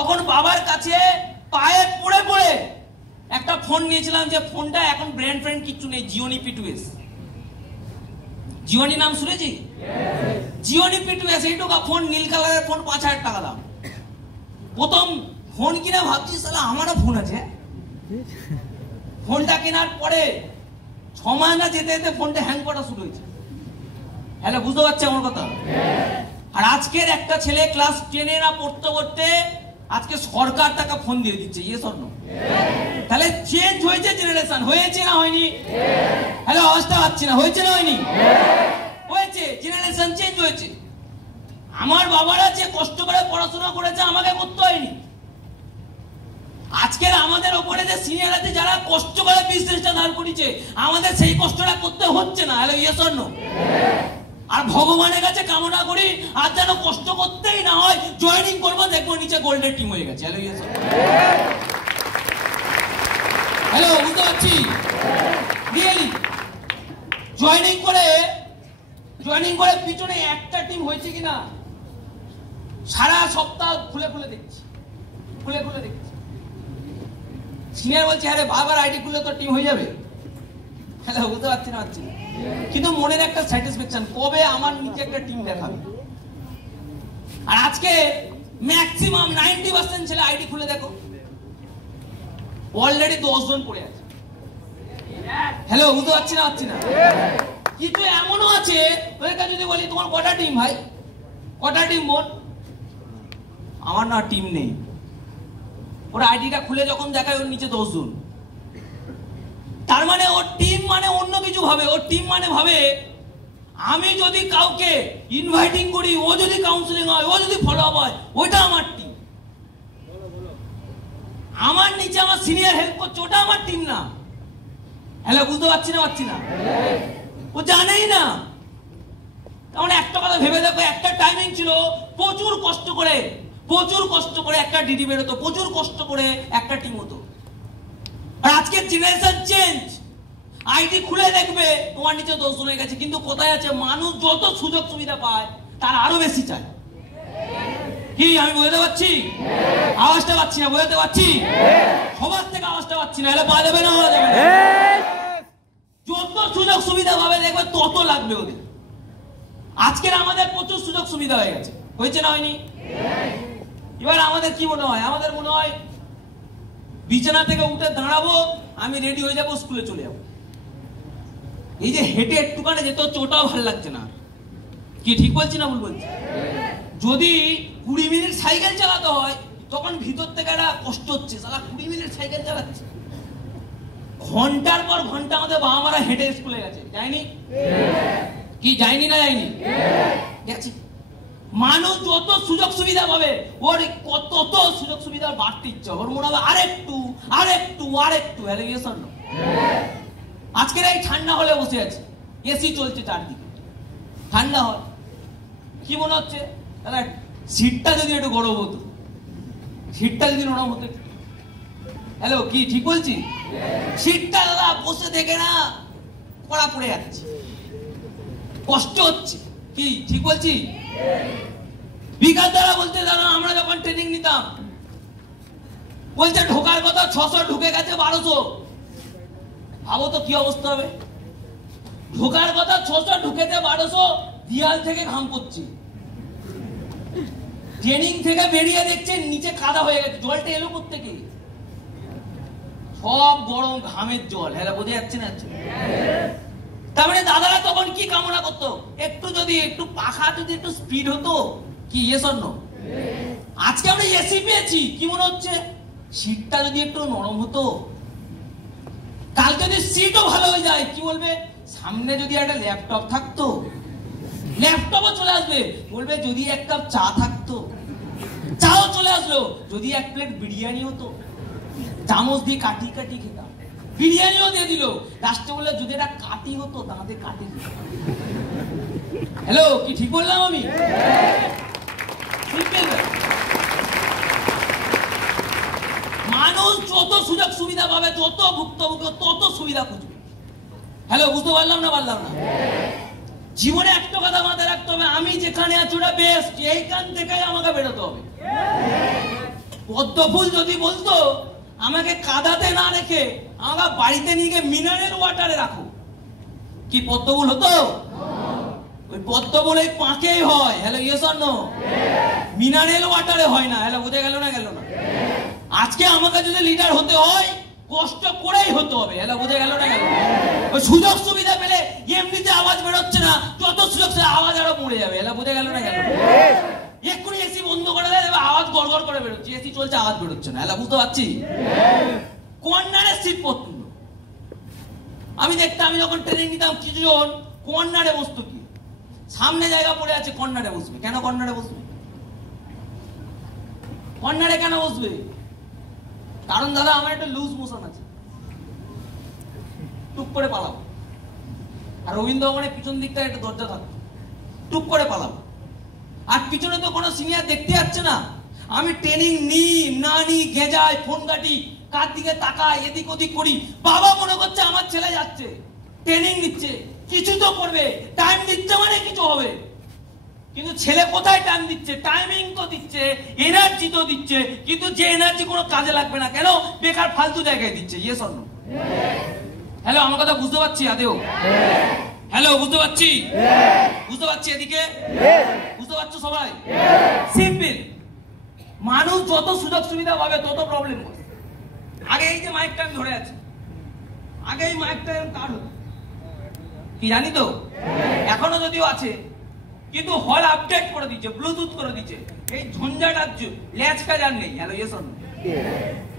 তখন বাবার কাছে পায়ে পড়ে পড়ে একটা ফোন নিয়েছিলাম, যে ফোনটা এখন ব্র্যান্ড ফ্রেন্ড কিচ্ছু নেই, জিওনি P2S। জিওনি নাম শুনেছি? জিওনি P2S, এইটুকু ফোন, নীল কালারের ফোন, 5,000 টাকা দাম। প্রথম ফোন কিনে ভাবছি সালা আমারও ফোন আছে। ফোনটা কেনার পরে 6 মাস না যেতে যেতে ফোনটা হ্যাং করা শুরু হয়েছে। হ্যালো, বুঝতে পারছে আমার কথা? আর আজকের একটা ছেলে ক্লাস 10-এ না পড়তে পড়তে আজকে সরকার টাকা ফোন দিয়ে দিচ্ছে, ইয়ে স্বর্ণ। তাহলে চেঞ্জ হয়েছে জেনারেশন, হয়েছে না হয়নি? হ্যালো, আওয়াজটা পাচ্ছি না, হয়েছে না হয়নি? হয়েছে, জেনারেশন চেঞ্জ হয়েছে। আমার বাবারা যে কষ্ট করে পড়াশোনা করেছে আমাকে করতে হয়নি। আজকের আমাদের ওপরে যে সিনিয়র আছে যারা কষ্ট করে বিজনেসটা দাঁড় করেছে, আমাদের সেই কষ্টটা করতে হচ্ছে না। হ্যালো, ইয়ে স্বর্ণ। আর ভগবানের কাছে কামনা করি আর যেন কষ্ট করতেই না হয়, জয়েনিং করবো, দেখবো নিচে গোল্ডের টিম হয়ে গেছে। হ্যালো, ইয়ে স্বর্ণ। হ্যালো, বুঝতে পারছি? রিয়েলি জয়েনিং করে পিছনে একটা টিম হয়েছে কিনা সারা সপ্তাহ খুলে দেখছি। সিনিয়র বলছে আরে বারবার আইডি খুলে তো টিম হয়ে যাবে। হ্যালো, বুঝতে পারছি না, কিন্তু মনের একটা স্যাটিসফ্যাকশন, কবে আমার নিচে একটা টিম দেখাবে। আর আজকে ম্যাক্সিমাম 90% ছেলে আইডি খুলে দেখো, অলরেডি 10 জন পড়ে আছে। হ্যালো, বুঝতে পারছি না? কিন্তু এমনও আছে, ওদেরকে যদি বলি তোমার কটা টিম ভাই, কটা টিম বল, আমার না টিম নেই। ওর আইডিটা খুলে যখন দেখায় ওর নিচে 10 জন। তার মানে ওর টিম মানে অন্য কিছু ভাবে। ওর টিম মানে ভাবে আমি যদি কাউকে ইনভাইটিং করি, ও যদি কাউন্সিলিং হয়, ও যদি ফলো আপ হয়, ওইটা আমার টিম। আমার নিচে আমার সিনিয়র হেল্প করছে, ওটা আমার টিম না। হ্যালো, বুঝতে পারছি না? ও জানেই না। কারণ একটা কথা ভেবে দেখো, একটা টাইমিং ছিল প্রচুর কষ্ট করে একটা ডিডি বেরোতো, প্রচুর কষ্ট করে একটা টিম হতো। আর আজকের জেনারেশন চেঞ্জ, আইডি খুলে দেখবে তোমার নিচে 10 জন হয়ে গেছে। কিন্তু কোথায় আছে মানুষ যত সুযোগ সুবিধা পায় তার আরো বেশি চায়। কি আমি বোঝাতে পারছি? আওয়াজটা পাচ্ছি না, বোঝাতে পারছি? সবার থেকে আওয়াজটা পাচ্ছি না। এলে পা যাবে না, যত সুযোগ সুবিধা পাবে দেখবে তত লাগবে ওদের। আজকের আমাদের প্রচুর সুযোগ সুবিধা হয়ে গেছে, হয়েছে না হয়নি? এবার আমাদের কি মনে হয়? আমাদের মনে হয় বিছানা থেকে উঠে দাঁড়াবো, আমি রেডি হয়ে যাবো, স্কুলে চলে যাবো। এই যে হেঁটে একটুখানি যেত, ওটাও ভালো লাগছে না। কি ঠিক বলছি না ভুল বলছি? যদি 20 মিনিট সাইকেল চালাতে হয় তখন ভিতর থেকে একটা কষ্ট হচ্ছে, সালা 20 মিনিট সাইকেল চালাচ্ছে। ঘন্টার পর ঘন্টা আমাদের বাবা মারা হেঁটে স্কুলে গেছে, যায়নি? কি যায়নি না যায়নি? গেছি। মানুষ যত সুযোগ সুবিধা পাবে ওর তত সুযোগ সুবিধা বাড়তে ইচ্ছা, ওর মনে হবে আরেকটু। আজকের এই ঠান্ডা হলে বসে আছে, এসি চলছে চারদিকে, ঠান্ডা হয়। কি মনে হচ্ছে দাদা, সিটটা যদি একটু গরম হতো, সিটটা যদি নরম হতো। হ্যালো, কি ঠিক বলছি? সিটটা দাদা বসে দেখে না কড়া পড়ে যাচ্ছে, কষ্ট হচ্ছে। কি ঠিক বলছি? বিকাশ দ্বারা বলতে দাদা আমরা যখন ট্রেনিং নিতাম, বলছে ঢোকার কথা 600, ঢুকে গেছে 1200। ভাবো তো কি অবস্থা হবে। ঢোকার কথা 600, ঢুকেছে 1200, দিয়াল থেকে ঘাম পড়ছে। ট্রেনিং থেকে বেরিয়ে দেখছে নিচে কাদা হয়ে গেছে। জলটা এলো কোত্থেকে? সব গরম ঘামের জল। হ্যাঁ, বোঝা যাচ্ছে না? তার মানে দাদারা তখন কি কামনা করতো? একটু যদি একটু পাখা যদি একটু স্পিড হতো। কি ইয়ে স্বর্ণ? আজকে আমরা এসি পেয়েছি, কি মনে হচ্ছে সিটটা যদি একটু নরম হতো। কাল যদি সিটও ভালো হয়ে যায়, কি বলবে? সামনে যদি একটা ল্যাপটপ থাকতো, ল্যাপটপও চলে আসবে। বলবে যদি এক কাপ চা থাকতো, চাও চলে আসলো। যদি এক প্লেট বিরিয়ানি হতো, চামচ দিয়ে কাটি খেতাম। বিরিয়ানিও দিয়ে দিল, লাস্টে বললো যদি এটা কাটি হতো, তাহলে কাটি। হ্যালো, কি ঠিক বললাম আমি? মানুষ যত সুযোগ সুবিধা পাবে, যত ভুক্তভোগী তত সুবিধা খুঁজবে। হ্যালো, বুঝতে পারলাম না? জীবনে একটা কথা মাথায় রাখতে হবে, আমি যেখানে আছি ওটা বেস্ট, এইখান থেকে আমাকে বেরোতে হবে। পদ্মফুল যদি বলতো আমাকে কাদাতে না রেখে আমরা বাড়িতে নিয়ে গিয়ে মিনারেল ওয়াটারে রাখো, কি পদ্মফুল হতো? ওই পদ্মফুল এই পাঁকেই হয়। Hello yes or no? Mineral ওয়াটারে হয় না। হ্যালো বোঝা গেল না? গেল না? আজকে আমাকে যদি লিডার হতে হয় কষ্ট করেই হতে হবে। হ্যালো বোঝা গেল না? গেল? ওই সুযোগ সুবিধা পেলে এমনিতে আওয়াজ বেরোচ্ছে না, যত সুযোগ আওয়াজ আরো মরে যাবে। হ্যালো বোঝা গেল না? গেল? এক্ষুনি এসি বন্ধ করে দেয়, আওয়াজ গড়গড় করে বেরোচ্ছে। এসি চলছে, আওয়াজ বেরোচ্ছে না। হ্যালো বুঝতে পারছি? কর্নারে সিট পড়তো। আমি দেখতাম, আমি যখন ট্রেনিং নিতাম কিছুজন কর্নারে বসতো। কি সামনে জায়গা পড়ে আছে, কর্নারে বসবে কেন? কর্নারে বসবে কর্নারে কেন বসবে? কারণ দাদা আমার একটা লুজ মোশন আছে, টুক করে পালাবো। আর রবীন্দ্র ভবনের পিছন দিকটা একটা দরজা থাকতো, টুক করে পালাবো। আর পিছনে তো কোনো সিনিয়র দেখতে যাচ্ছে না। আমি ট্রেনিং নিই না নিই, গেঁজাই, ফোন কাটি, কার দিকে তাকাই, এদিক ওদিক করি। বাবা মনে করছে আমার ছেলে যাচ্ছে, ট্রেনিং নিচ্ছে, কিছু তো করবে, টাইম দিচ্ছে মানে কিছু হবে। কিন্তু ছেলে কোথায় টাইম দিচ্ছে? টাইমিং তো দিচ্ছে, এনার্জি তো দিচ্ছে, কিন্তু যে এনার্জি কোনো কাজে লাগবে না। কেন? বেকার ফালতু জায়গায় দিচ্ছে। Yes or no? হ্যালো আমার কথা বুঝতে পারছি? আদেও হ্যালো বুঝতে পারছি? বুঝতে পারছি? এদিকে বুঝতে পারছো সবাই? সিম্পল। মানুষ যত সুযোগ সুবিধা পাবে তত প্রবলেম হবে। আগে এই যে মাইকটা আমি ধরে আছি, আগে এই মাইকটা কার হতো কি জানি তো? এখনো যদিও আছে, কিন্তু হল আপডেট করে দিচ্ছে, ব্লুটুথ করে দিচ্ছে। এই ঝঞ্ঝাটার ল্যাচ কাজার নেই। Hello yes or no?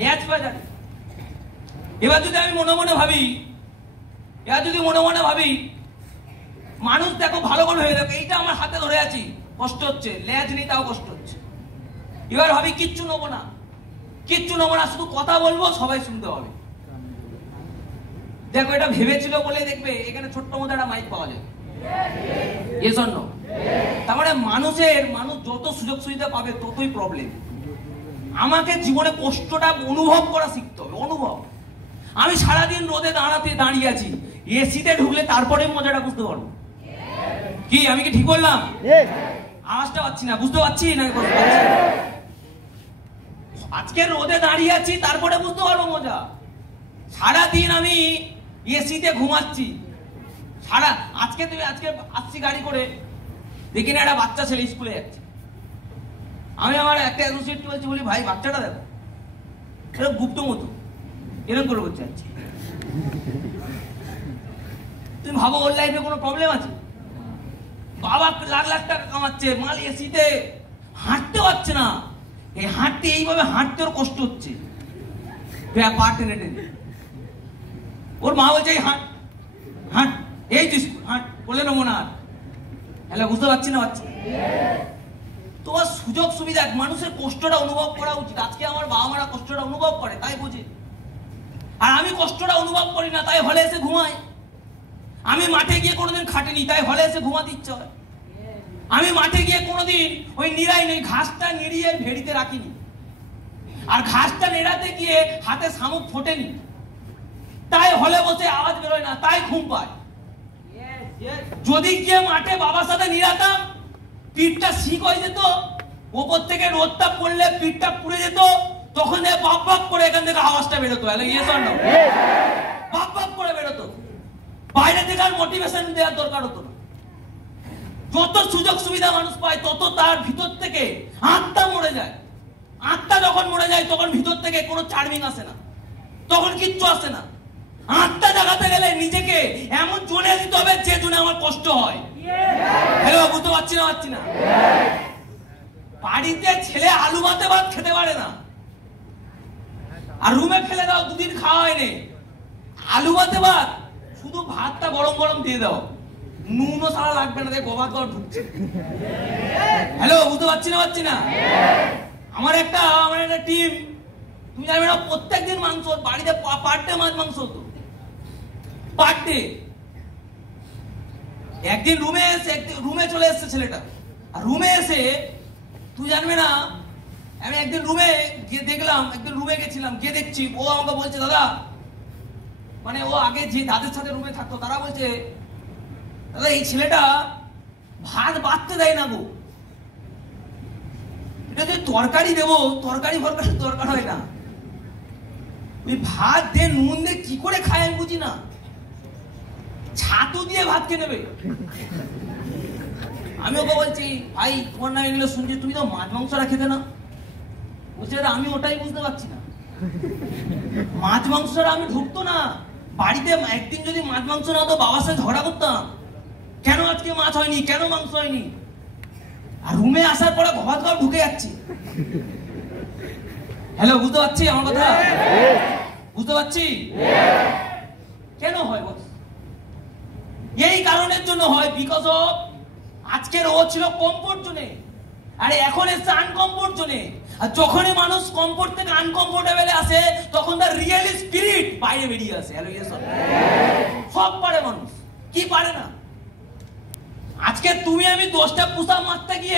ল্যাচ কাজার। এবার যদি আমি মনে মনে ভাবি, মানুষ দেখো ভালো করে ভেবে দেখো, এইটা আমার হাতে ধরে আছি, কষ্ট হচ্ছে, ল্যাচ নেই তাও কষ্ট হচ্ছে। এবার ভাবি কিচ্ছু নেবো না, শুধু কথা বলবো, সবাই শুনতে হবে। দেখো এটা ভেবেছিল বলে দেখবে এখানে ছোট্ট মতো একটা মাইক পাওয়া যায়। Yes or no? তার মানে মানুষ যত সুযোগ সুবিধা পাবে ততই প্রবলেম। আমাকে জীবনে কষ্টটা অনুভব করা শিখতে হবে। অনুভব। আমি সারাদিন রোদে দাঁড়িয়ে আছি, এসিতে ঢুকলে তারপরে মজাটা বুঝতে পারবো। কি আমি কি ঠিক বললাম? আওয়াজটা পাচ্ছি না, বুঝতে পারছি না? আজকে রোদে দাঁড়িয়ে আছি, তারপরে বুঝতে পারবো মজা। সারাদিন আমি এসিতে ঘুমাচ্ছি, আজকে আসছি গাড়ি করে, দেখি না একটা বাচ্চা ছেলে স্কুলে যাচ্ছে। আমি আমার একটা অ্যাসোসিয়েট বলছি, বলি ভাই বাচ্চাটা দেখো, এরকম গুপ্ত মতো এরকম করে বলছে যাচ্ছে। তুমি ভাবো ওর লাইফে কোনো প্রবলেম আছে? বাবা লাখ লাখ টাকা কামাচ্ছে, মাল এসিতে, হাঁটতে পারছে না। এইভাবে হাঁটতে ওর কষ্ট হচ্ছে, পা টেনে টেনে। ওর মা বলছে হাঁট হাঁট, এই তো স্কুল, হাঁট বলে নেবো না। হ্যালো বুঝতে পারছি না? পাচ্ছি? তোমার সুযোগ সুবিধা, মানুষের কষ্টটা অনুভব করা উচিত। আজকে আমার বাবা মারা কষ্টটা অনুভব করে, তাই বুঝে। আর আমি কষ্টটা অনুভব করি না, তাই হলে এসে ঘুমাই। আমি মাঠে গিয়ে কোনোদিন খাটিনি, তাই হলে এসে ঘুমাতে ইচ্ছে হয়। আমি মাঠে গিয়ে কোনোদিন ওই ঘাসটা নিড়িয়ে ভেড়িতে রাখিনি, আর ঘাসটা নেড়াতে গিয়ে হাতে শামুক ফোটেনি, তাই হলে বসে আওয়াজ বেরোয় না, তাই ঘুম পায়। যদি গিয়ে মাঠে বাবার সাথে নিড়াতাম, পিঠটা শিক হয়ে যেত, ওপর থেকে রোদটা পড়লে পিঠটা পুড়ে যেত, তখন বাপ বাপ করে এখান থেকে আওয়াজটা বেরোতো। বাপ বাপ করে বেরোতো, বাইরে থেকে আর মোটিভেশন দেওয়ার দরকার হতো না। যত সুযোগ সুবিধা মানুষ পায় তত তার ভিতর থেকে আত্মা মরে যায়। আত্মা যখন মরে যায় তখন ভিতর থেকে কোনো চার্মিং আসে না, তখন কিচ্ছু আসে না। আত্মা জাগাতে গেলে নিজেকে এমন জোনে দিতে হবে যে জোনে আমার কষ্ট হয়। হ্যালো বুঝতে পারছি না? বাড়িতে ছেলে আলু ভাতে ভাত খেতে পারে না, আর রুমে ফেলে দাও, দুদিন খাওয়া হয়নি, আলু ভাতে ভাত, শুধু ভাতটা গরম গরম দিয়ে দাও, নুনও সারা লাগবে না, গোবা গড় ঢুকছে। হ্যালো বুঝতে পারছি না? আমার একটা টিম, তুমি জানবে না, প্রত্যেকদিন মাংস, বাড়িতে পার ডে মাংস হতো, পার ডে। একদিন রুমে চলে এসছে ছেলেটা, আর রুমে এসে তুই জানবে না, আমি একদিন রুমে গিয়ে দেখলাম, একদিন রুমে গেছিলাম, গিয়ে দেখছি ও আমাকে বলছে, দাদা, মানে ও আগে যে দাদের সাথে রুমে থাকতো তারা বলছে, দাদা এই ছেলেটা ভাত বাড়তে দেয় না গো। এটা তরকারি দেবো, তরকারি ফরকারি দরকার হয় না, ওই ভাত দে নুন দে কি করে খায় আমি বুঝি না, ছাতু দিয়ে ভাত খেয়ে নেবে। আমি ওকে বলছি ভাই তোমার না এগুলো শুনছি, তুমি তো মাছ মাংসটা খেতে না। বলছে আমি ওটাই বুঝতে পারছি না, মাছ মাংসটা আমি ঢুকতো না বাড়িতে। একদিন যদি মাছ মাংস না হতো বাবার সাথে ঝগড়া করতাম, কেন আজকে মাছ হয়নি, কেন মাংস হয়নি। আর রুমে আসার পরে ঘর ঘর ঢুকে যাচ্ছে। হ্যালো, বুঝতে পারছি আমার কথা? বুঝতে পারছি কেন হয় বল? এই কারণের জন্য হয়, বিকজ অফ আজকের ও ছিল কমফোর্ট জোনে, আরে এখন এসছে আনকমফোর্ট জোনে। আর যখনই মানুষ কমফোর্ট থেকে আনকমফোর্টেবলে আসে তখন তার রিয়েল স্পিরিট বাইরে বেরিয়ে আসে। হ্যালো, সব পারে মানুষ, কি পারে না? আজকে তুমি আমি 10টা পুশ আপ মারতে গিয়ে